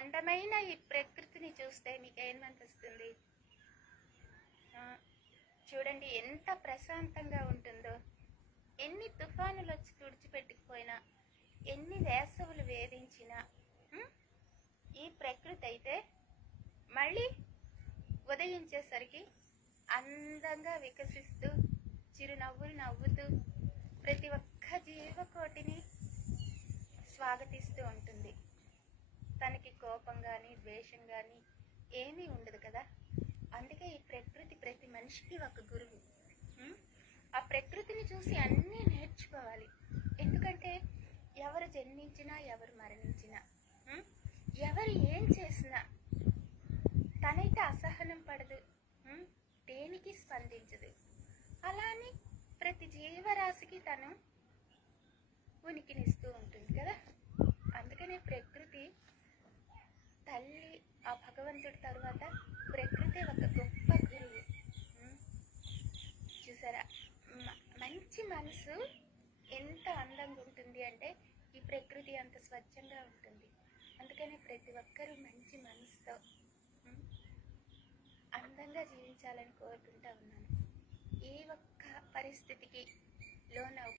అందమైన ఈ ప్రకృతిని చూస్తే మీకు ఏమనిపిస్తుంది? చూడండి ఎంత ప్రశాంతంగా ఉంటుందో. ఎన్ని తుఫానులు వచ్చి తుడిచిపెట్టుకుపోయినా, ఎన్ని వేసవులు వేధించినా ఈ ప్రకృతి అయితే మళ్ళీ ఉదయించేసరికి అందంగా వికసిస్తూ చిరునవ్వులు నవ్వుతూ ప్రతి ఒక్క జీవకోటిని స్వాగతిస్తూ ఉంటుంది. తనకి కోపం కానీ ద్వేషం కానీ ఏమీ ఉండదు కదా. అందుకే ఈ ప్రకృతి ప్రతి మనిషికి ఒక గురువు. ఆ ప్రకృతిని చూసి అన్నీ నేర్చుకోవాలి. ఎందుకంటే ఎవరు జన్మించినా ఎవరు మరణించినా ఎవరు ఏం చేసినా తనైతే అసహనం పడదు, దేనికి స్పందించదు. అలానే ప్రతి జీవరాశికి తను ఉనికినిస్తూ ఉంటుంది కదా. అందుకనే ప్రకృతి తల్లి ఆ భగవంతుడి తరువాత ప్రకృతి ఒక గొప్ప గురువు. చూసారా, మంచి మనసు ఎంత అందంగా ఉంటుంది అంటే ఈ ప్రకృతి అంత స్వచ్ఛంగా ఉంటుంది. అందుకనే ప్రతి ఒక్కరూ మంచి మనసుతో అందంగా జీవించాలని కోరుకుంటా ఉన్నాను. ఏ ఒక్క పరిస్థితికి లోన